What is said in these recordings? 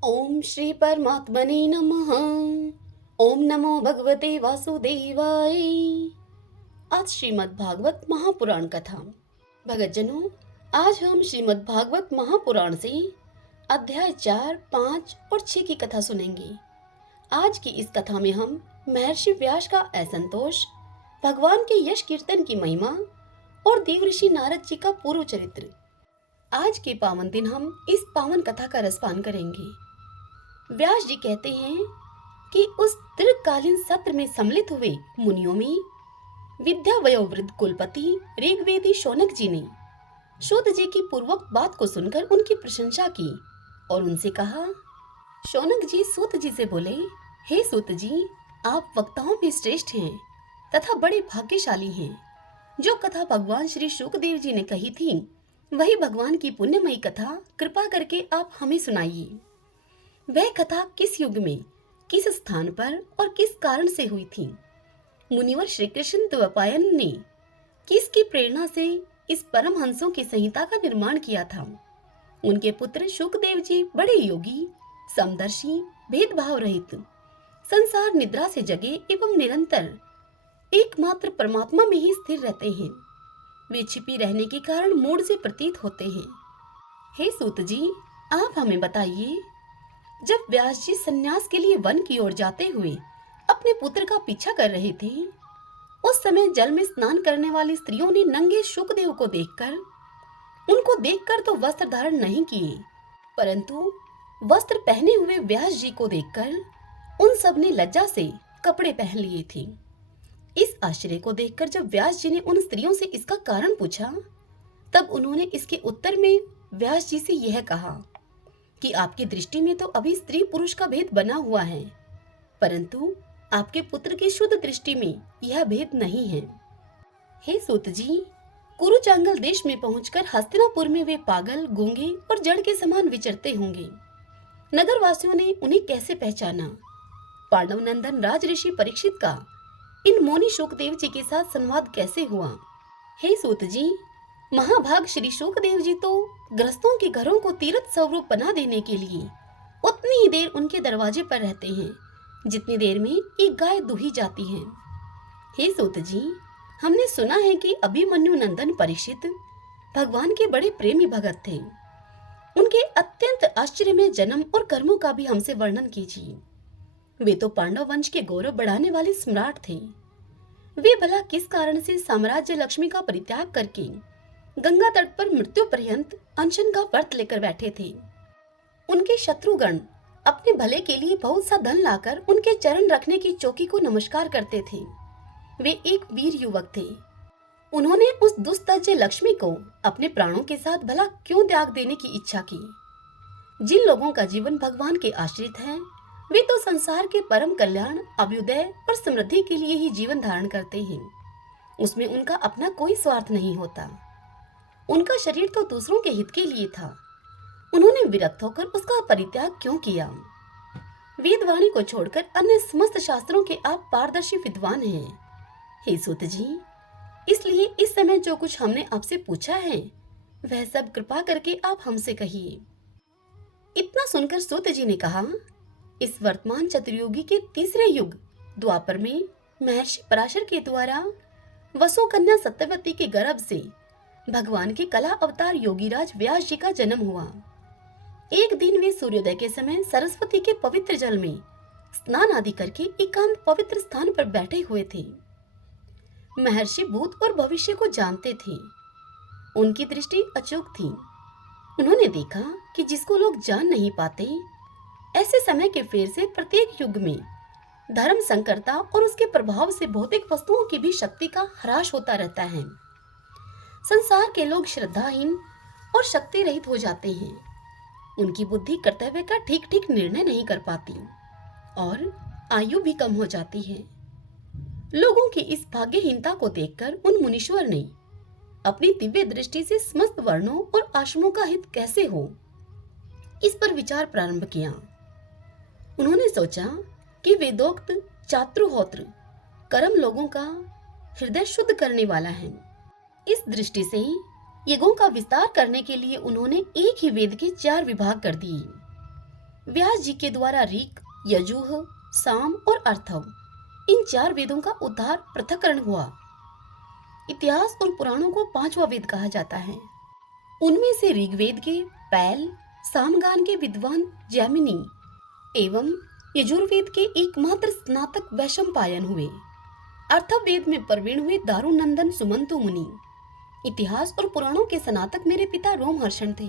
ओम श्री परमात्मने नमः। ओम नमो भगवते वासुदेवाय। आज श्रीमद् भागवत महापुराण कथा। भगतजनों, आज हम श्रीमद् भागवत महापुराण से अध्याय 4, 5 और 6 की कथा सुनेंगे। आज की इस कथा में हम महर्षि व्यास का असंतोष, भगवान के यश कीर्तन की महिमा और देवऋषि नारद जी का पूर्व चरित्र। आज के पावन दिन हम इस पावन कथा का रसपान करेंगे। व्यास जी कहते हैं कि उस दीर्घकालीन सत्र में सम्मिलित हुए मुनियों में विद्या वयोवृद्ध कुलपति ऋग्वेदी शौनक जी ने सूत जी की पूर्वक बात को सुनकर उनकी प्रशंसा की और उनसे कहा। शौनक जी सूत जी से बोले, हे सूत जी, आप वक्ताओं में श्रेष्ठ हैं तथा बड़े भाग्यशाली हैं। जो कथा भगवान श्री शुकदेव जी ने कही थी, वही भगवान की पुण्यमयी कथा कृपा करके आप हमें सुनाइए। वह कथा किस युग में, किस स्थान पर और किस कारण से हुई थी? मुनिवर श्री कृष्ण द्वैपायन ने किसकी प्रेरणा से इस परमहंसों की संहिता का निर्माण किया था? उनके पुत्र शुकदेव जी बड़े योगी, समदर्शी, भेदभाव रहित, संसार निद्रा से जगे एवं निरंतर एकमात्र परमात्मा में ही स्थिर रहते हैं। वे छिपी रहने के कारण मूढ़ से प्रतीत होते हैं। हे सूत जी, आप हमें बताइए, जब व्यास जी संन्यास के लिए वन की ओर जाते हुए अपने पुत्र का पीछा कर रहे थे, उस समय जल में स्नान करने वाली स्त्रियों ने नंगे शुकदेव को देखकर तो वस्त्र धारण नहीं किए, परंतु वस्त्र पहने हुए व्यास जी को देखकर उन सब ने लज्जा से कपड़े पहन लिए थे। इस आश्चर्य को देखकर जब व्यास जी ने उन स्त्रियों से इसका कारण पूछा, तब उन्होंने इसके उत्तर में व्यास जी से यह कहा कि आपकी दृष्टि में तो अभी स्त्री पुरुष का भेद बना हुआ है, परंतु आपके पुत्र की शुद्ध दृष्टि में यह भेद नहीं है। हे सूत जी, कुरुचांगल देश में पहुंचकर हस्तिनापुर में वे पागल, गूंगे और जड़ के समान विचरते होंगे। नगरवासियों ने उन्हें कैसे पहचाना? पांडव नंदन राज ऋषि परीक्षित का इन मौनी शुकदेव जी के साथ संवाद कैसे हुआ? हे सूत जी, महाभाग श्री शुकदेव जी तो ग्रस्तों के घरों को तीर्थ स्वरूप बना देने के लिए उतनी ही देर उनके दरवाजे पर रहते हैं जितनी देर में एक गाय दूही जाती है। हे सूत जी, हमने सुना है कि अभिमन्यु नंदन परीक्षित भगवान के बड़े प्रेमी भगत थे। उनके अत्यंत आश्चर्यमय जन्म और कर्मों का भी हमसे वर्णन कीजिए। वे तो पांडव वंश के गौरव बढ़ाने वाले सम्राट थे। वे भला किस कारण से साम्राज्य लक्ष्मी का परित्याग करके गंगा तट पर मृत्यु पर्यंत अनशन का व्रत लेकर बैठे थे? उनके शत्रुगण अपने भले के लिए बहुत सा धन लाकर उनके चरण रखने की चौकी को नमस्कार करते थे। वे एक वीर युवक थे। उन्होंने उस दुस्तज्य लक्ष्मी को अपने प्राणों के साथ भला क्यों त्याग देने की इच्छा की? जिन लोगों का जीवन भगवान के आश्रित है, वे तो संसार के परम कल्याण, अभ्युदय और समृद्धि के लिए ही जीवन धारण करते हैं। उसमें उनका अपना कोई स्वार्थ नहीं होता। उनका शरीर तो दूसरों के हित के लिए था। उन्होंने विरक्त होकर उसका परित्याग क्यों किया? वेदवाणी को छोड़कर अन्य समस्त शास्त्रों के आप पारदर्शी विद्वान हैं। हे सूत जी, इसलिए इस समय जो कुछ हमने आपसे पूछा है, वह सब कृपा करके आप हमसे कहिए। इतना सुनकर सूत जी ने कहा, इस वर्तमान चतुर्युगी के तीसरे युग द्वापर में महर्षि पराशर के द्वारा वसु कन्या सत्यवती के गर्भ से भगवान के कला अवतार योगीराज व्यास जी का जन्म हुआ। एक दिन वे सूर्योदय के समय सरस्वती के पवित्र जल में स्नान आदि करके एकांत पवित्र स्थान पर बैठे हुए थे। महर्षि भूत और भविष्य को जानते थे। उनकी दृष्टि अचूक थी। उन्होंने देखा कि जिसको लोग जान नहीं पाते, ऐसे समय के फेर से प्रत्येक युग में धर्म संकरता और उसके प्रभाव से भौतिक वस्तुओं की भी शक्ति का ह्रास होता रहता है। संसार के लोग श्रद्धाहीन और शक्ति रहित हो जाते हैं। उनकी बुद्धि कर्तव्य का ठीक ठीक निर्णय नहीं कर पाती और आयु भी कम हो जाती है। लोगों की इस भाग्यहीनता को देखकर उन मुनीश्वर ने अपनी दिव्य दृष्टि से समस्त वर्णों और आश्रमों का हित कैसे हो, इस पर विचार प्रारंभ किया। उन्होंने सोचा कि वेदोक्त चातुर्होत्र कर्म लोगों का हृदय शुद्ध करने वाला है। इस दृष्टि से यज्ञों का विस्तार करने के लिए उन्होंने एक ही वेद के 4 विभाग कर दिए। व्यास जी के द्वारा ऋक, यजुः, साम और अर्थव इन 4 वेदों का उद्धार पृथक्करण हुआ। इतिहास और पुराणों को 5वां वेद कहा जाता है। उनमें से ऋग्वेद के पैल, सामगान के विद्वान जैमिनी एवं यजुर्वेद के एकमात्र स्नातक वैशंपायन हुए। अर्थवेद में प्रवीण हुए दारुनंदन सुमंतु मुनि। इतिहास और पुराणों के स्नातक मेरे पिता रोमहर्षण थे।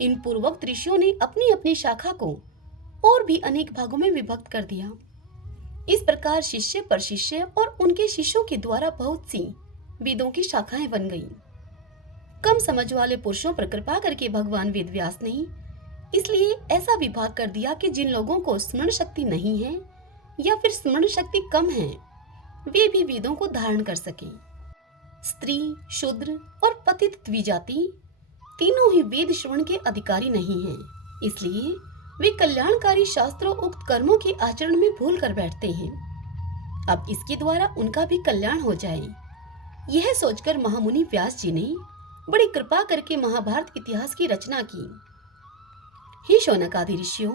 इन पूर्वोक्त ऋषियों ने अपनी अपनी शाखा को और भी अनेक भागों में विभक्त कर दिया। इस प्रकार शिष्य पर शिष्य और उनके शिष्यों के द्वारा बहुत सी वेदों की शाखाएं बन गईं। कम समझ वाले पुरुषों पर कृपा करके भगवान वेद व्यास ने इसलिए ऐसा विभाग कर दिया कि जिन लोगों को स्मरण शक्ति नहीं है या फिर स्मरण शक्ति कम है, वे भी वेदों को धारण कर सके। स्त्री, शूद्र और पतित द्विजाति तीनों ही वेद श्रवण के अधिकारी नहीं हैं, इसलिए वे कल्याणकारी शास्त्रों उक्त कर्मों के आचरण में भूल कर बैठते हैं। अब इसके द्वारा उनका भी कल्याण हो जाए, यह सोचकर महामुनि व्यास जी ने बड़ी कृपा करके महाभारत इतिहास की रचना की। हे शौनक आदि ऋषियों,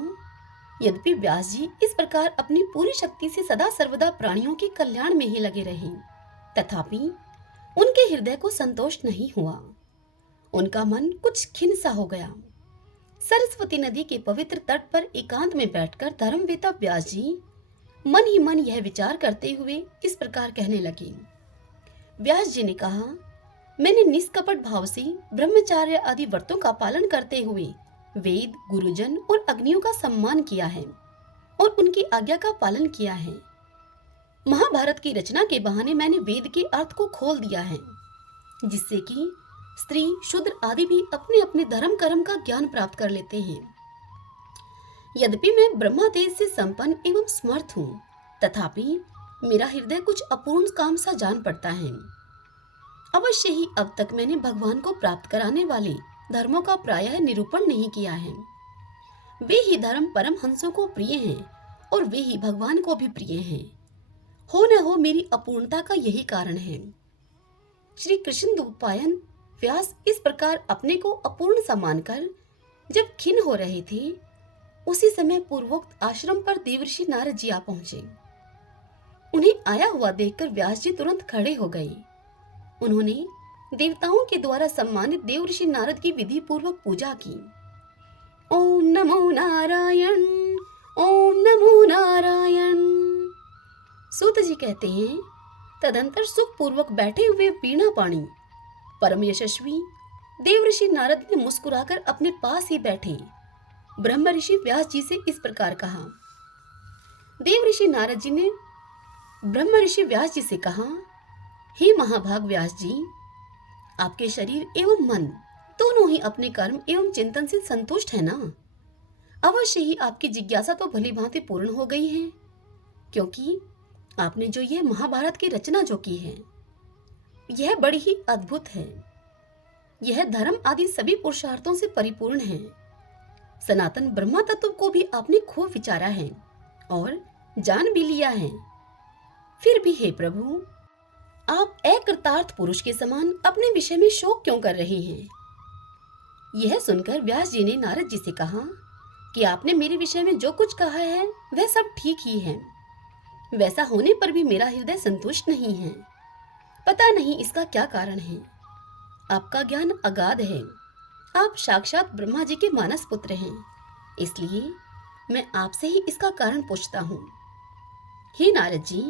यद्यपि व्यास जी इस प्रकार अपनी पूरी शक्ति से सदा सर्वदा प्राणियों के कल्याण में ही लगे रहे, तथापि उनके हृदय को संतोष नहीं हुआ। उनका मन कुछ खिन्न सा हो गया। सरस्वती नदी के पवित्र तट पर एकांत में बैठकर धर्मवेता व्यास जी मन ही मन यह विचार करते हुए इस प्रकार कहने लगे। व्यास जी ने कहा, मैंने निष्कपट भाव से ब्रह्मचार्य आदि व्रतों का पालन करते हुए वेद, गुरुजन और अग्नियों का सम्मान किया है और उनकी आज्ञा का पालन किया है। महाभारत की रचना के बहाने मैंने वेद के अर्थ को खोल दिया है, जिससे कि स्त्री, शूद्र आदि भी अपने अपने धर्म कर्म का ज्ञान प्राप्त कर लेते हैं। यद्यपि मैं ब्रह्मा तेज से संपन्न एवं समर्थ हूँ, तथापि मेरा हृदय कुछ अपूर्ण काम सा जान पड़ता है। अवश्य ही अब तक मैंने भगवान को प्राप्त कराने वाले धर्मों का प्रायः निरूपण नहीं किया है। वे ही धर्म परम हंसों को प्रिय हैं और वे ही भगवान को भी प्रिय हैं। हो न हो मेरी अपूर्णता का यही कारण है। श्री कृष्ण द्वैपायन व्यास इस प्रकार अपने को अपूर्ण सा मानकर जब खिन्न हो रहे थे, उसी समय पूर्वोक्त आश्रम पर देवर्षि नारद जी आ पहुंचे। उन्हें आया हुआ देखकर व्यास जी तुरंत खड़े हो गए। उन्होंने देवताओं के द्वारा सम्मानित देवर्षि नारद की विधि पूर्वक पूजा की। ओम नमो नारायण, ओम नमो नारायण। सूत जी कहते हैं, तदंतर सुख पूर्वक बैठे हुए वीणा पाणी परम यशस्वी देवर्षि नारद ने मुस्कुराकर अपने पास ही बैठे ब्रह्म ऋषि व्यास जी से इस प्रकार कहा। देवर्षि नारद जी ने ब्रह्म ऋषि व्यास जी से कहा, हे महाभाग व्यास जी, आपके शरीर एवं मन दोनों ही अपने कर्म एवं चिंतन से संतुष्ट है ना? अवश्य ही आपकी जिज्ञासा तो भली भांति पूर्ण हो गई है, क्योंकि आपने जो यह महाभारत की रचना जो की है, यह बड़ी ही अद्भुत है। यह धर्म आदि सभी पुरुषार्थों से परिपूर्ण है। सनातन ब्रह्मा तत्व को भी आपने खूब विचारा है और जान भी लिया है। फिर भी हे प्रभु, आप अकृतार्थ पुरुष के समान अपने विषय में शोक क्यों कर रहे हैं? यह सुनकर व्यास जी ने नारद जी से कहा कि आपने मेरे विषय में जो कुछ कहा है वह सब ठीक ही है। वैसा होने पर भी मेरा हृदय संतुष्ट नहीं है। पता नहीं इसका क्या कारण है। आपका ज्ञान अगाध है। आप साक्षात ब्रह्मा जी के मानस पुत्र हैं, इसलिए मैं आपसे ही इसका कारण पूछता हूँ। हे नारद जी,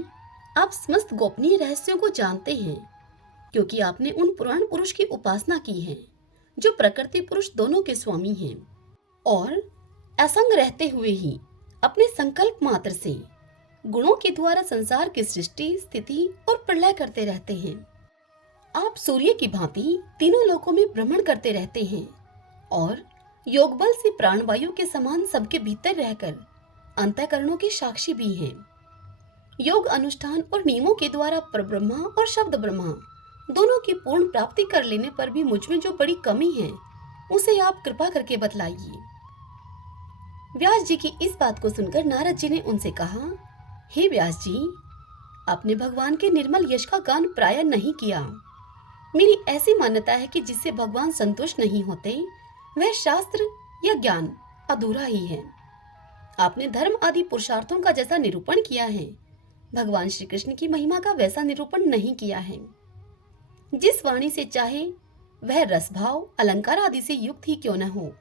आप समस्त गोपनीय रहस्यों को जानते हैं, क्योंकि आपने उन पुराण पुरुष की उपासना की है जो प्रकृति पुरुष दोनों के स्वामी हैं और असंग रहते हुए ही अपने संकल्प मात्र से गुणों के द्वारा संसार की सृष्टि, स्थिति और प्रलय करते रहते हैं। आप सूर्य की भांति तीनों लोकों में भ्रमण करते रहते हैं और योग बल से प्राणवायु के समान सबके भीतर रहकर अंतःकरणों के साक्षी भी हैं। योग अनुष्ठान और नियमों के द्वारा परब्रह्मा और शब्द ब्रह्मा दोनों की पूर्ण प्राप्ति कर लेने पर भी मुझ में जो बड़ी कमी है, उसे आप कृपा करके बतलाइए। व्यास जी की इस बात को सुनकर नारद जी ने उनसे कहा, हे व्यास जी, आपने भगवान के निर्मल यश का गान प्रायः नहीं किया। मेरी ऐसी मान्यता है कि जिससे भगवान संतुष्ट नहीं होते, वह शास्त्र या ज्ञान अधूरा ही है। आपने धर्म आदि पुरुषार्थों का जैसा निरूपण किया है, भगवान श्री कृष्ण की महिमा का वैसा निरूपण नहीं किया है। जिस वाणी से चाहे वह रसभाव अलंकार आदि से युक्त ही क्यों न हो,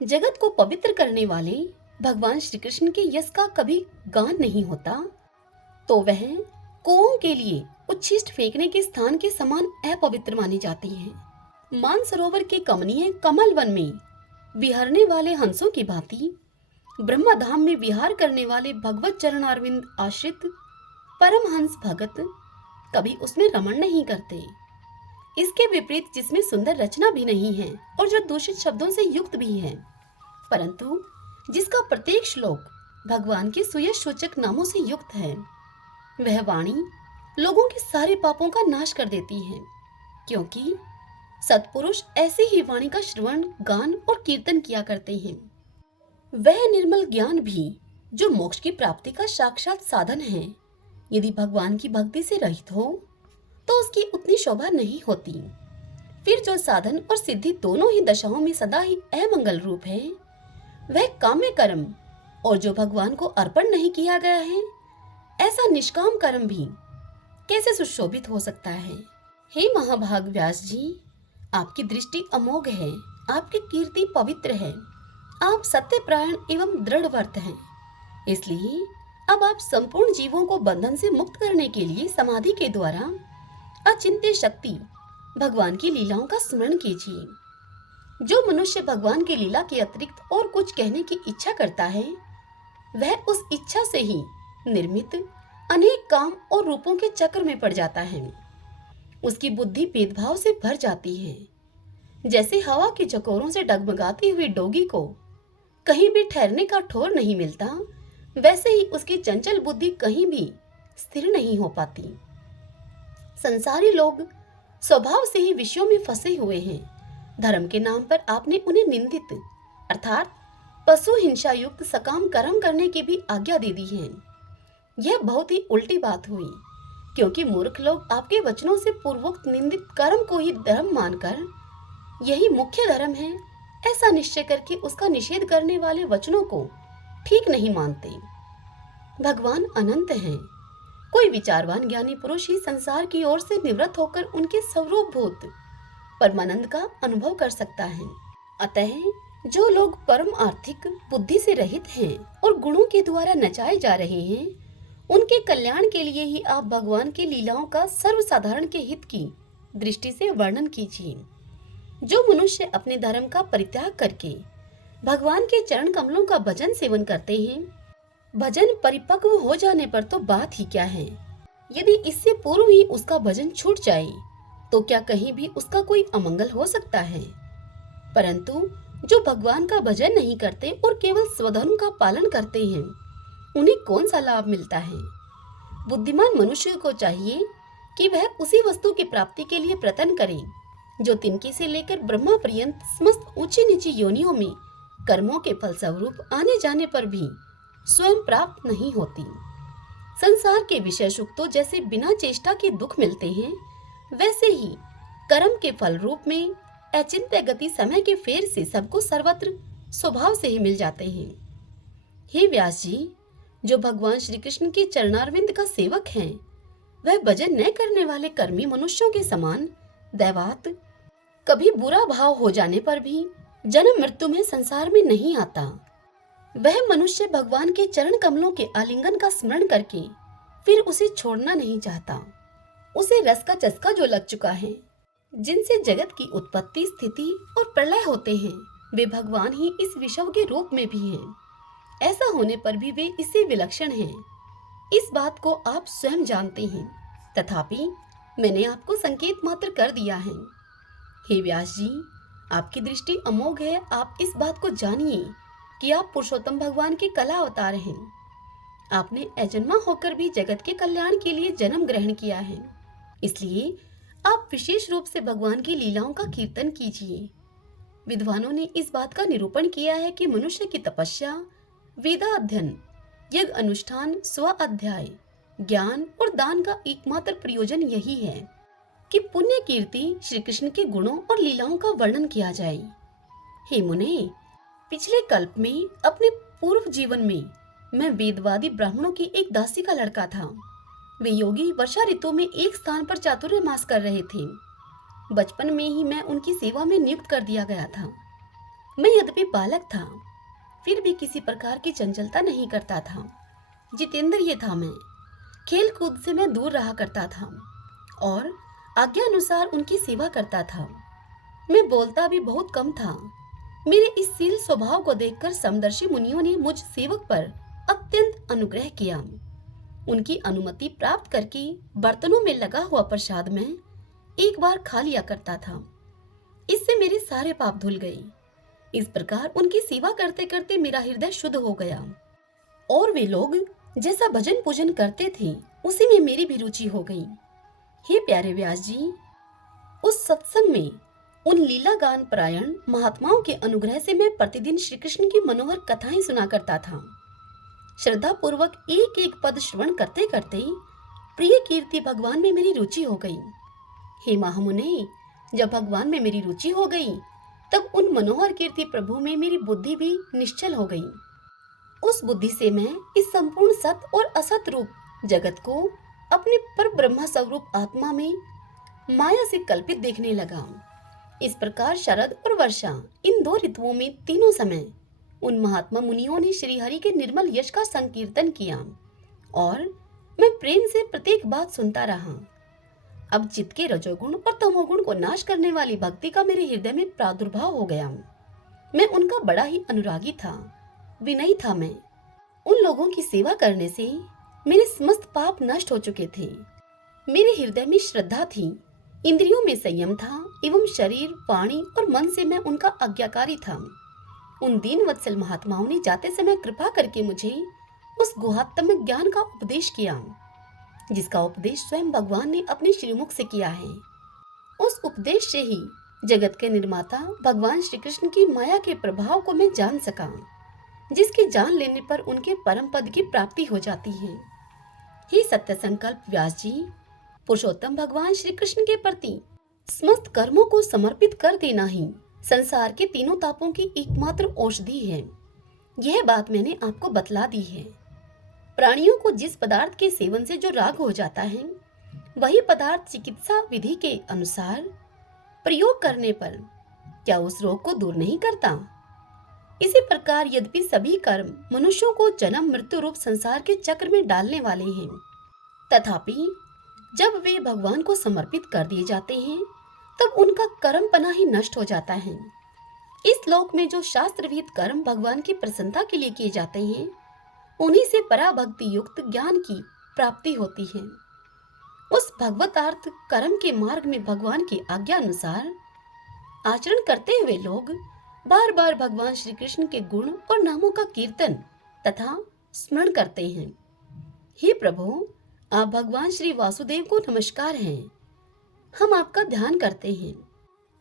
जगत को पवित्र करने वाले भगवान श्री कृष्ण के यश का कभी गान नहीं होता, तो वह कौओं के लिए उच्छिष्ट फेंकने के स्थान के समान अपवित्र मानी जाती है। मानसरोवर के कमनीय कमल वन में विहरने वाले हंसों की भांति ब्रह्म धाम में विहार करने वाले भगवत चरणारविंद आश्रित परमहंस भगत कभी उसमें रमण नहीं करते। इसके विपरीत जिसमें सुंदर रचना भी नहीं है और जो दूषित शब्दों से युक्त भी है, परंतु जिसका प्रत्येक श्लोक भगवान के सुयश सूचक नामों से युक्त है, वह वाणी लोगों के सारे पापों का नाश कर देती है, क्योंकि सत्पुरुष ऐसी ही वाणी का श्रवण, गान और कीर्तन किया करते हैं। वह निर्मल ज्ञान भी जो मोक्ष की प्राप्ति का साक्षात साधन है, यदि भगवान की भक्ति से रहित हो तो उसकी उतनी शोभा नहीं होती। फिर जो साधन और सिद्धि दोनों ही दशाओं में सदा ही अमंगल रूप है, वह काम्य कर्म और जो भगवान को अर्पण नहीं किया गया है, ऐसा निष्काम कर्म भी कैसे सुशोभित हो सकता है। हे महाभाग व्यास जी, आपकी दृष्टि अमोघ है, आपकी कीर्ति पवित्र है, आप सत्यपरायण एवं दृढ़व्रत हैं। इसलिए अब आप संपूर्ण जीवों को बंधन से मुक्त करने के लिए समाधि के द्वारा अचिंत्य शक्ति भगवान की लीलाओं का स्मरण कीजिए। जो मनुष्य भगवान की लीला के अतिरिक्त और कुछ कहने की इच्छा करता है, वह उस इच्छा से ही निर्मित अनेक काम और रूपों के चक्र में पड़ जाता है। उसकी बुद्धि भेदभाव से भर जाती है। जैसे हवा के झकोरों से डगमगाती हुई डोगी को कहीं भी ठहरने का ठौर नहीं मिलता, वैसे ही उसकी चंचल बुद्धि कहीं भी स्थिर नहीं हो पाती। संसारी लोग स्वभाव से ही विषयों में फंसे हुए हैं। धर्म के नाम पर आपने उन्हें निंदित अर्थात पशु हिंसा युक्त सकाम कर्म करने की भी आज्ञा दे दी है। यह बहुत ही उल्टी बात हुई, क्योंकि मूर्ख लोग आपके वचनों से पूर्वोक्त निंदित कर्म को ही धर्म मानकर यही मुख्य धर्म है ऐसा निश्चय करके उसका निषेध करने वाले वचनों को ठीक नहीं मानते। भगवान अनंत हैं। कोई विचारवान ज्ञानी पुरुष ही संसार की ओर से निवृत्त होकर उनके स्वरूपभूत परमानंद का अनुभव कर सकता है। अतः जो लोग परम आर्थिक बुद्धि से रहित हैं और गुणों के द्वारा नचाए जा रहे हैं, उनके कल्याण के लिए ही आप भगवान की लीलाओं का सर्वसाधारण के हित की दृष्टि से वर्णन कीजिए। जो मनुष्य अपने धर्म का परित्याग करके भगवान के चरण कमलों का भजन सेवन करते हैं, भजन परिपक्व हो जाने पर तो बात ही क्या है। यदि इससे पूर्व ही उसका भजन छूट जाए तो क्या कहीं भी उसका कोई अमंगल हो सकता है। परंतु जो भगवान का भजन नहीं करते और केवल स्वधर्म का पालन करते हैं, उन्हें कौन सा लाभ मिलता है। बुद्धिमान मनुष्य को चाहिए कि वह उसी वस्तु की प्राप्ति के लिए प्रयत्न करे जो तिनके से लेकर ब्रह्मा पर्यंत समस्त ऊंची नीची योनियों में कर्मों के फलस्वरूप आने जाने पर भी स्वयं प्राप्त नहीं होती। संसार के विषय सुख तो जैसे बिना चेष्टा के दुख मिलते हैं, वैसे ही कर्म के फल रूप में अचिंत्य गति समय के फेर से सबको सर्वत्र स्वभाव से ही मिल जाते हैं। हे व्यास जी, जो भगवान श्री कृष्ण के चरणारविंद का सेवक हैं, वह भजन न करने वाले कर्मी मनुष्यों के समान दैवात कभी बुरा भाव हो जाने पर भी जन्म मृत्यु में संसार में नहीं आता। वह मनुष्य भगवान के चरण कमलों के आलिंगन का स्मरण करके फिर उसे छोड़ना नहीं चाहता। उसे रस का चस्का जो लग चुका है, जिनसे जगत की उत्पत्ति, स्थिति और प्रलय होते हैं, वे भगवान ही इस विश्व के रूप में भी हैं। ऐसा होने पर भी वे इससे विलक्षण हैं। इस बात को आप स्वयं जानते हैं, तथापि मैंने आपको संकेत मात्र कर दिया है। हे व्यास जी, आपकी दृष्टि अमोघ है। आप इस बात को जानिए कि आप पुरुषोत्तम भगवान के कला अवतार हैं। आपने अजन्मा होकर भी जगत के कल्याण के लिए जन्म ग्रहण किया है, इसलिए आप विशेष रूप से भगवान की लीलाओं का कीर्तन कीजिए। विद्वानों ने इस बात का निरूपण किया है कि मनुष्य की तपस्या, वेदा अध्ययन, यज्ञ अनुष्ठान, स्व अध्याय, ज्ञान और दान का एकमात्र प्रयोजन यही है कि पुण्य कीर्ति श्री कृष्ण के गुणों और लीलाओं का वर्णन किया जाए। हे मुने, पिछले कल्प में अपने पूर्व जीवन में मैं वेदवादी ब्राह्मणों की एक दासी का लड़का था। वे योगी वर्षा ऋतु में एक स्थान पर चातुर्मास कर रहे थे। बचपन में ही मैं उनकी सेवा में नियुक्त कर दिया गया था। मैं यद्यपि बालक था, फिर भी किसी प्रकार की चंचलता नहीं करता था। जितेंद्रिय था मैं। खेल कूद से मैं दूर रहा करता था और आज्ञा अनुसार उनकी सेवा करता था। मैं बोलता भी बहुत कम था। मेरे इस शील स्वभाव को देखकर समदर्शी मुनियों ने मुझ सेवक पर अत्यंत अनुग्रह किया। उनकी अनुमति प्राप्त करके बर्तनों में लगा हुआ प्रसाद में एक बार खा लिया करता था। इससे मेरे सारे पाप धुल गए। इस प्रकार उनकी सेवा करते करते मेरा हृदय शुद्ध हो गया और वे लोग जैसा भजन पूजन करते थे उसी में मेरी भी रुचि हो गई। हे प्यारे व्यास जी, उस सत्संग में उन लीला गान परायण महात्माओं के अनुग्रह से मैं प्रतिदिन श्री कृष्ण की मनोहर कथाएं सुना करता था। श्रद्धा पूर्वक एक एक पद श्रवण करते करते प्रिय कीर्ति भगवान में मेरी रुचि हो गई। हे महामुने, जब भगवान में मेरी रुचि हो गई तब उन मनोहर कीर्ति प्रभु में मेरी बुद्धि भी निश्चल हो गई। उस बुद्धि से मैं इस संपूर्ण सत और असत रूप जगत को अपने पर ब्रह्म स्वरूप आत्मा में माया से कल्पित देखने लगा। इस प्रकार शरद और वर्षा, इन दो ऋतुओं में तीनों समय उन महात्मा मुनियों ने श्री हरि के निर्मल यश का संकीर्तन किया और मैं प्रेम से प्रत्येक बात सुनता रहा। अब चित्त के रजोगुण और तमोगुण को नाश करने वाली भक्ति का मेरे हृदय में प्रादुर्भाव हो गया। मैं उनका बड़ा ही अनुरागी था, विनयी था मैं। उन लोगों की सेवा करने से मेरे समस्त पाप नष्ट हो चुके थे। मेरे हृदय में श्रद्धा थी, इंद्रियों में संयम था एवं शरीर, वाणी और मन से मैं उनका आज्ञाकारी था। उन दीन वत्सल महात्माओं ने जाते समय कृपा करके मुझे उस गुहात्मक ज्ञान का उपदेश किया, जिसका उपदेश स्वयं भगवान ने अपने श्रीमुख से किया है। उस उपदेश से ही जगत के निर्माता भगवान श्री कृष्ण की माया के प्रभाव को मैं जान सका, जिसके जान लेने पर उनके परम पद की प्राप्ति हो जाती है। हे सत्य संकल्प व्यास जी, पुरुषोत्तम भगवान श्री कृष्ण के प्रति समस्त कर्मों को समर्पित कर देना ही संसार के तीनों तापों की एकमात्र औषधि है। यह बात मैंने आपको बतला दी है। प्राणियों को जिस पदार्थ के सेवन से जो राग हो जाता है, वही पदार्थ चिकित्सा विधि के अनुसार प्रयोग करने पर क्या उस रोग को दूर नहीं करता? इसी प्रकार यद्यपि सभी कर्म मनुष्यों को जन्म मृत्यु रूप संसार के चक्र में डालने वाले हैं, तथापि जब वे भगवान को समर्पित कर दिए जाते हैं तब उनका कर्मपना ही नष्ट हो जाता है। इस लोक में जो शास्त्रविहित कर्म भगवान की प्रसन्नता के लिए किए जाते हैं, उन्हीं से पराभक्ति युक्त ज्ञान की प्राप्ति होती है। उस भगवतार्थ कर्म के मार्ग में भगवान की आज्ञा अनुसार आचरण करते हुए लोग बार बार भगवान श्री कृष्ण के गुण और नामों का कीर्तन तथा स्मरण करते हैं। हे प्रभु, आप भगवान श्री वासुदेव को नमस्कार हैं। हम आपका ध्यान करते हैं।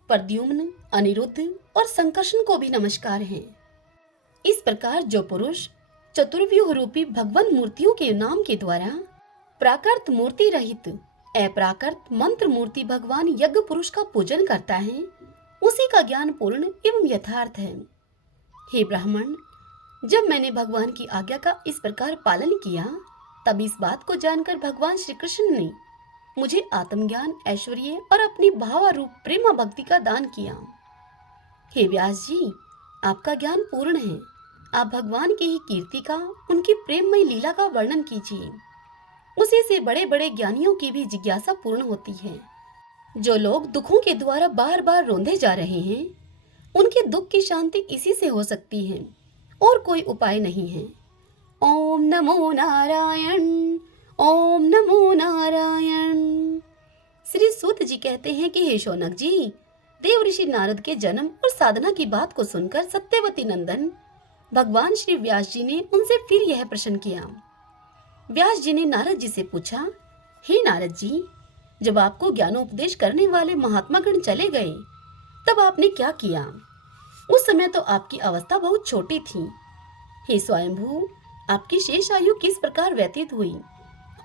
प्रद्युम्न, अनिरुद्ध और संकर्षण को भी नमस्कार हैं। इस प्रकार जो पुरुष चतुर्व्यूह रूपी भगवान मूर्तियों के नाम के द्वारा प्राकृत मूर्ति रहित अप्राकृत मंत्र मूर्ति भगवान यज्ञ पुरुष का पूजन करता है, उसी का ज्ञान पूर्ण एवं यथार्थ है। हे ब्राह्मण, जब मैंने भगवान की आज्ञा का इस प्रकार पालन किया, तब इस बात को जानकर भगवान श्री कृष्ण ने मुझे आत्मज्ञान, ऐश्वर्य और अपनी भावारूप प्रेमा भक्ति का दान किया। हे व्यास जी, आपका ज्ञान पूर्ण है। आप भगवान की ही कीर्ति का, उनकी प्रेममय लीला का वर्णन कीजिए। उसी से बड़े बड़े ज्ञानियों की भी जिज्ञासा पूर्ण होती है। जो लोग दुखों के द्वारा बार बार रोंदे जा रहे हैं, उनके दुख की शांति इसी से हो सकती है, और कोई उपाय नहीं है। ओम नमो नारायण, ओम नमो नारायण। श्री सूत जी कहते हैं कि हे शौनक जी, देव ऋषि नारद के जन्म और साधना की बात को सुनकर सत्यवती नंदन भगवान श्री व्यास जी ने उनसे फिर यह प्रश्न किया। व्यास जी ने नारद जी से पूछा, हे नारद जी, जब आपको ज्ञानोपदेश करने वाले महात्मागण चले गए, तब आपने क्या किया? उस समय तो आपकी अवस्था बहुत छोटी थी। हे स्वयंभू, आपकी शेष आयु किस प्रकार व्यतीत हुई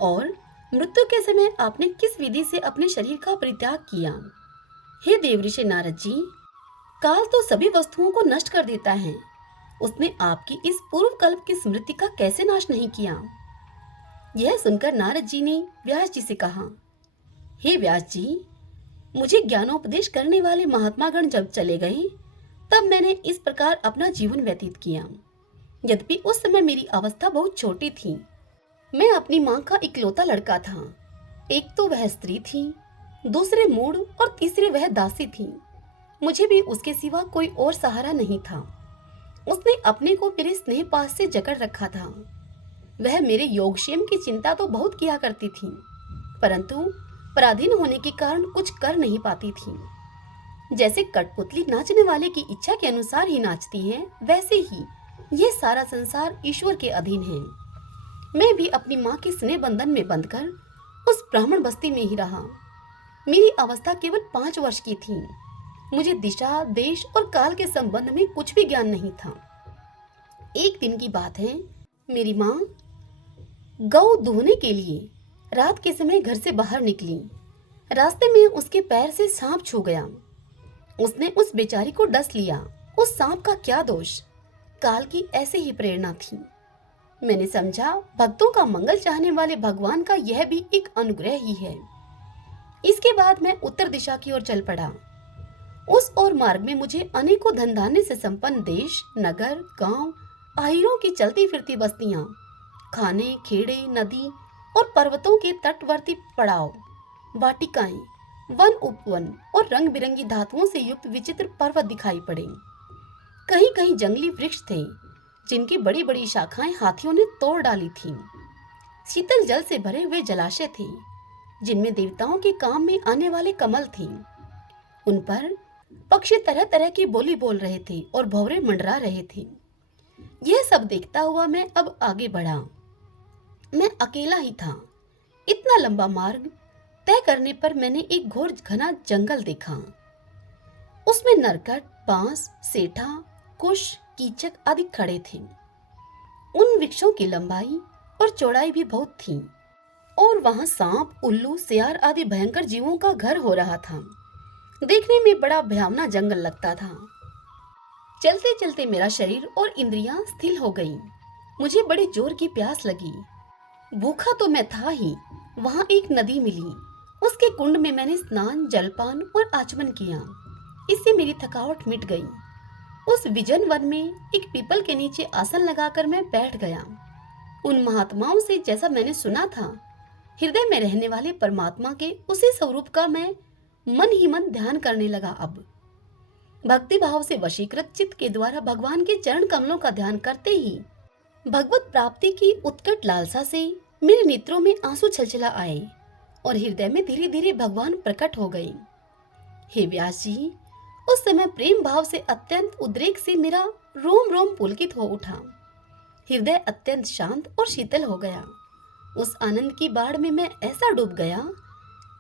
और मृत्यु के समय आपने किस विधि से अपने शरीर का परित्याग किया? हे देवऋषि नारद जी, काल तो सभी वस्तुओं को नष्ट कर देता है, उसने आपकी इस पूर्व कल्प की स्मृति का कैसे नाश नहीं किया? यह सुनकर नारद जी ने व्यास जी से कहा, हे व्यास जी, मुझे ज्ञानोपदेश करने वाले महात्मागण जब चले गए तब मैंने इस प्रकार अपना जीवन व्यतीत किया। यद्यपि उस समय मेरी अवस्था बहुत छोटी थी। मैं अपनी माँ का इकलौता लड़का था। एक तो वह स्त्री थी, दूसरे मूढ़ और तीसरे वह दासी थी। मुझे भी उसके सिवा कोई और सहारा नहीं था। उसने अपने को मेरे स्नेह पास से जकड़ रखा था। वह मेरे योगक्षेम की चिंता तो बहुत किया करती थी, परंतु पराधीन होने के कारण कुछ कर नहीं पाती थी। जैसे कठपुतली नाचने वाले की इच्छा के अनुसार ही नाचती है, वैसे ही यह सारा संसार ईश्वर के अधीन है। मैं भी अपनी माँ के स्नेह बंधन में बंधकर उस ब्राह्मण बस्ती में ही रहा। मेरी अवस्था केवल 5 वर्ष की थी। मुझे दिशा, देश और काल के संबंध में कुछ भी ज्ञान नहीं था। एक दिन की बात है, मेरी माँ गौ दूहने के लिए रात के समय घर से बाहर निकली। रास्ते में उसके पैर से सांप छू गया। उसने उस बेचारी को डस लिया। उस सांप का क्या दोष, काल की ऐसे ही प्रेरणा थी। मैंने समझा, भक्तों का मंगल चाहने वाले भगवान का यह भी एक अनुग्रह ही है। इसके बाद मैं उत्तर दिशा की ओर चल पड़ा। उस और मार्ग में मुझे अनेकों धन धान्य से संपन्न देश, नगर, गांव, आहिरों की चलती फिरती बस्तियां, खाने, खेड़े, नदी और पर्वतों के तटवर्ती पड़ाव, वाटिकाएं, वन उपवन और रंग बिरंगी धातुओं से युक्त विचित्र पर्वत दिखाई पड़े। कहीं कहीं जंगली वृक्ष थे जिनकी बड़ी बड़ी शाखाएं हाथियों ने तोड़ डाली थीं। शीतल जल से भरे हुए जलाशय थे जिनमें देवताओं के काम में आने वाले कमल थे। उन पर पक्षी तरह तरह की बोली बोल रहे थे और भंवरे मंडरा रहे थे। यह सब देखता हुआ मैं अब आगे बढ़ा। मैं अकेला ही था। इतना लंबा मार्ग तय करने पर मैंने एक घोर घना जंगल देखा। उसमें नरकट, बांस, सेठा, कुश, कीचक आदि खड़े थे। उन वृक्षों की लंबाई और चौड़ाई भी बहुत थी और वहां सांप, उल्लू, सियार आदि भयंकर जीवों का घर हो रहा था। देखने में बड़ा भयावना जंगल लगता था। चलते चलते मेरा शरीर और इंद्रियां स्थिर हो गईं। मुझे बड़े जोर की प्यास लगी। भूखा तो मैं था ही। वहां एक नदी मिली। उसके कुंड में मैंने स्नान, जलपान और आचमन किया। इससे मेरी थकावट मिट गई। उस विजन वन में एक पीपल के नीचे आसन लगाकर मैं बैठ गया। उन महात्माओं से जैसा मैंने सुना था, हृदय में रहने वाले परमात्मा के उसी स्वरूप का मैं मन ही मन ध्यान करने लगा। अब भक्ति भाव से वशीकृत चित्त के द्वारा भगवान के चरण कमलों का ध्यान करते ही भगवत प्राप्ति की उत्कट लालसा से मेरे नेत्रों में आंसू छलछला आए और हृदय में धीरे धीरे भगवान प्रकट हो गए। हे व्यास जी, उस समय प्रेम भाव से अत्यंत उद्रेक से मेरा रोम रोम पुलकित हो उठा। हृदय अत्यंत शांत और शीतल हो गया। उस आनंद की बाढ़ में मैं ऐसा डूब गया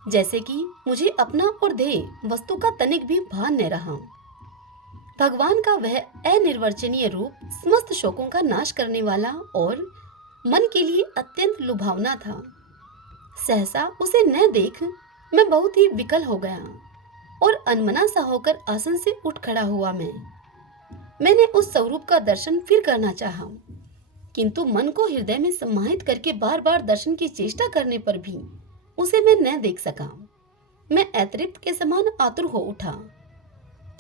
जैसे कि मुझे अपना और ध्येय वस्तु का तनिक भी भान न रहा। भगवान का वह अनिर्वचनीय रूप समस्त शोकों का नाश करने वाला और मन के लिए अत्यंत लुभावना था। सहसा उसे न देख मैं बहुत ही विकल हो गया और अनमना सा होकर आसन से उठ खड़ा हुआ। मैंने उस स्वरूप का दर्शन फिर करना चाहा, किंतु मन को हृदय में समाहित करके बार बार दर्शन की चेष्टा करने पर भी उसे मैं न देख सका। मैं अतृप्त के समान आतुर हो उठा।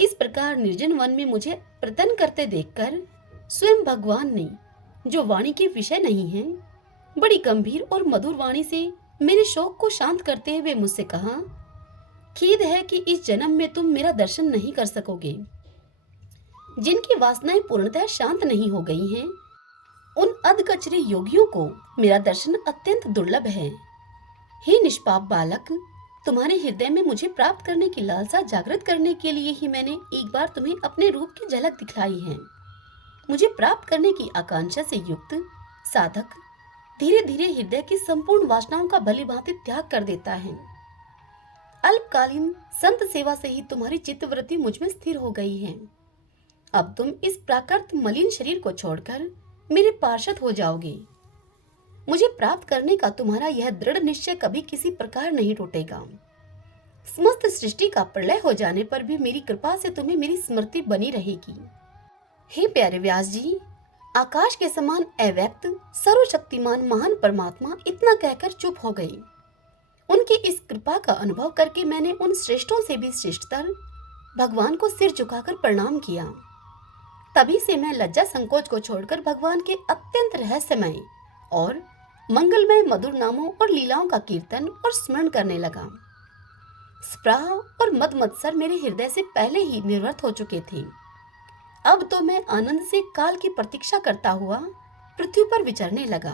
इस प्रकार निर्जन वन में मुझे प्रतन करते देखकर स्वयं भगवान ने, जो वाणी के विषय नहीं है, बड़ी गंभीर और मधुर वाणी से मेरे शोक को शांत करते हुए मुझसे कहा, खेद है कि इस जन्म में तुम मेरा दर्शन नहीं कर सकोगे। जिनकी वासनाएं पूर्णतः शांत नहीं हो गई हैं, उन अधकचरे योगियों को मेरा दर्शन अत्यंत दुर्लभ है। हे निष्पाप बालक, तुम्हारे हृदय में मुझे प्राप्त करने की लालसा जागृत करने के लिए ही मैंने एक बार तुम्हें अपने रूप की झलक दिखलाई है। मुझे प्राप्त करने की आकांक्षा से युक्त साधक धीरे धीरे हृदय की संपूर्ण वासनाओं का भलीभांति त्याग कर देता है। अल्पकालीन संत सेवा से ही तुम्हारी चित्तवृत्ति मुझ में स्थिर हो गई है। अब तुम इस प्राकृत मलिन शरीर को छोड़कर मेरे पार्षद हो जाओगे। मुझे प्राप्त करने का तुम्हारा यह दृढ़ निश्चय कभी किसी प्रकार नहीं टूटेगा। समस्त सृष्टि का प्रलय हो जाने पर भी मेरी कृपा से तुम्हें मेरी स्मृति बनी रहेगी। हे प्यारे व्यास जी, आकाश के समान अव्यक्त सर्वशक्तिमान महान परमात्मा इतना कहकर चुप हो गई। उनकी इस कृपा का अनुभव करके मैंने उन श्रेष्ठों से भी श्रेष्ठतर भगवान को सिर झुकाकर प्रणाम किया। तभी से मैं लज्जा संकोच को छोड़कर भगवान के अत्यंत रहस्यमय और मंगलमय मधुर नामों और लीलाओं का कीर्तन और स्मरण करने लगा। स्प्राह और मद मत्सर मेरे हृदय से पहले ही निवृत्त हो चुके थे। अब तो मैं आनंद से काल की प्रतीक्षा करता हुआ पृथ्वी पर विचरने लगा।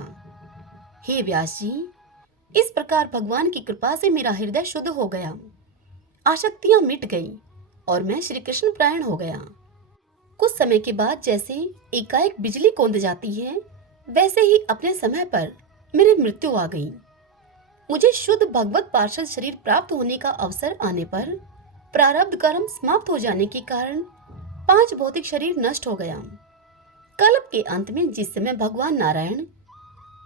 हे व्यास जी, इस प्रकार भगवान की कृपा से मेरा हृदय शुद्ध हो गया, आसक्तियां मिट गई और मैं श्री कृष्ण प्रायण हो गया। कुछ समय के बाद जैसे एकाएक बिजली कौंध जाती है, वैसे ही अपने समय पर मेरी मृत्यु आ गई। मुझे शुद्ध भगवत पार्षद शरीर प्राप्त होने का अवसर आने पर प्रारब्ध कर्म समाप्त हो जाने के कारण 5 भौतिक शरीर नष्ट हो गया। कल्प के अंत में जिस समय भगवान नारायण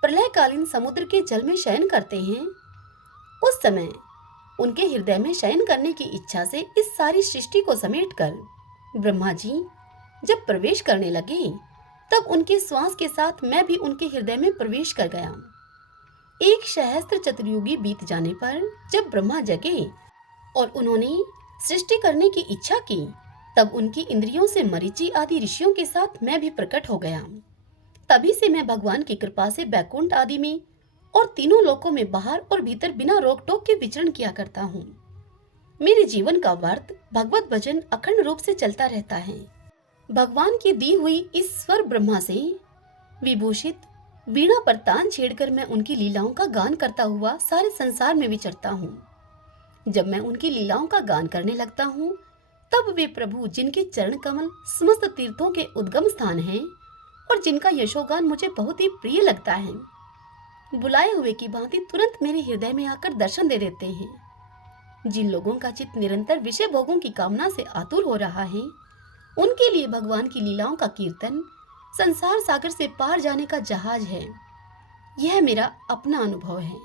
प्रलयकालीन समुद्र के जल में शयन करते हैं, उस समय उनके हृदय में शयन करने की इच्छा से इस सारी सृष्टि को समेटकर ब्रह्मा जी जब प्रवेश करने लगे, तब उनके श्वास के साथ मैं भी उनके हृदय में प्रवेश कर गया। 1 सहस्त्र चतुर्युगी बीत जाने पर जब ब्रह्मा जगे और उन्होंने सृष्टि करने की इच्छा की, तब उनकी इंद्रियों से मरीचि आदि ऋषियों के साथ मैं भी प्रकट हो गया। तभी से मैं भगवान की कृपा से बैकुंठ आदि में और तीनों लोकों में बाहर और भीतर बिना रोक टोक के विचरण किया करता हूँ। मेरे जीवन का व्रत भगवत भजन अखंड रूप से चलता रहता है। भगवान की दी हुई इस स्वर ब्रह्मा से विभूषित वीणा पर तान छेड़कर मैं उनकी लीलाओं का गान करता हुआ सारे संसार में विचरता हूँ। जब मैं उनकी लीलाओं का गान करने लगता हूँ, तब वे प्रभु जिनके चरण कमल समस्त तीर्थों के उद्गम स्थान हैं और जिनका यशोगान मुझे बहुत ही प्रिय लगता है, बुलाए हुए की भांति तुरंत मेरे हृदय में आकर दर्शन दे देते हैं। जिन लोगों का चित्त निरंतर विषय भोगों की कामना से आतुर हो रहा है, उनके लिए भगवान की लीलाओं का कीर्तन संसार सागर से पार जाने का जहाज है। यह मेरा अपना अनुभव है।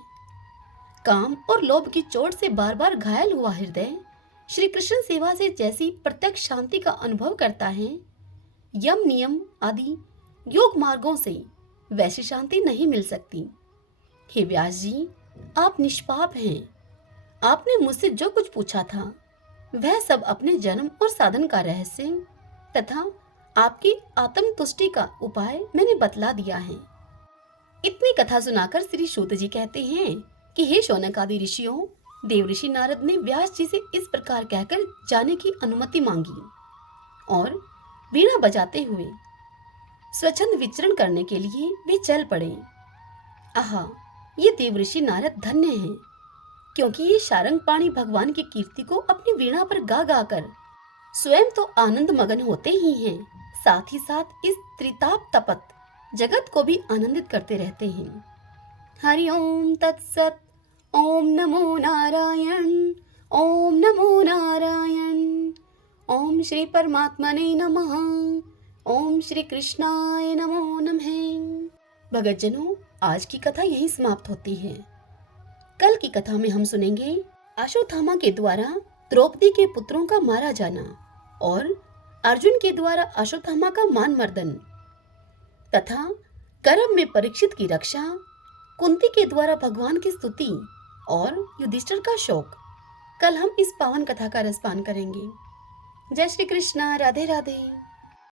काम और लोभ की चोट से बार बार घायल हुआ हृदय श्री कृष्ण सेवा से जैसी प्रत्यक्ष शांति का अनुभव करता है, यम नियम आदि योग मार्गों से वैसी शांति नहीं मिल सकती। हे व्यास जी, आप निष्पाप हैं। आपने मुझसे जो कुछ पूछा था, वह सब अपने जन्म और साधन का रहस्य तथा आपकी आत्म तुष्टि का उपाय मैंने बतला दिया है। इतनी कथा सुनाकर श्री सूत जी कहते हैं कि हे शौनक आदि ऋषियों, देवऋषि नारद ने व्यास जी से इस प्रकार कहकर जाने की अनुमति मांगी और वीणा बजाते हुए स्वच्छंद विचरण करने के लिए वे चल पड़े। आहा, ये देवऋषि नारद धन्य हैं, क्योंकि ये शारंग पाणी भगवान की कीर्ति को अपनी वीणा पर गा गा कर स्वयं तो आनंद मगन होते ही हैं, साथ ही साथ इस त्रिताप तपत जगत को भी आनंदित करते रहते हैं। हरि ओम तत्सत। ओम नमो नारायण। ओम नमो नारायण। ओम श्री परमात्मने नमः। ओम श्री कृष्णाय नमो नमः। भगतजनों, आज की कथा यहीं समाप्त होती है। कल की कथा में हम सुनेंगे अश्वत्थामा के द्वारा द्रौपदी के पुत्रों का मारा जाना और अर्जुन के द्वारा अश्वत्थामा का मान मर्दन तथा कर्म में परीक्षित की रक्षा, कुंती के द्वारा भगवान की स्तुति और युधिष्ठिर का शोक। कल हम इस पावन कथा का रसपान करेंगे। जय श्री कृष्णा। राधे राधे।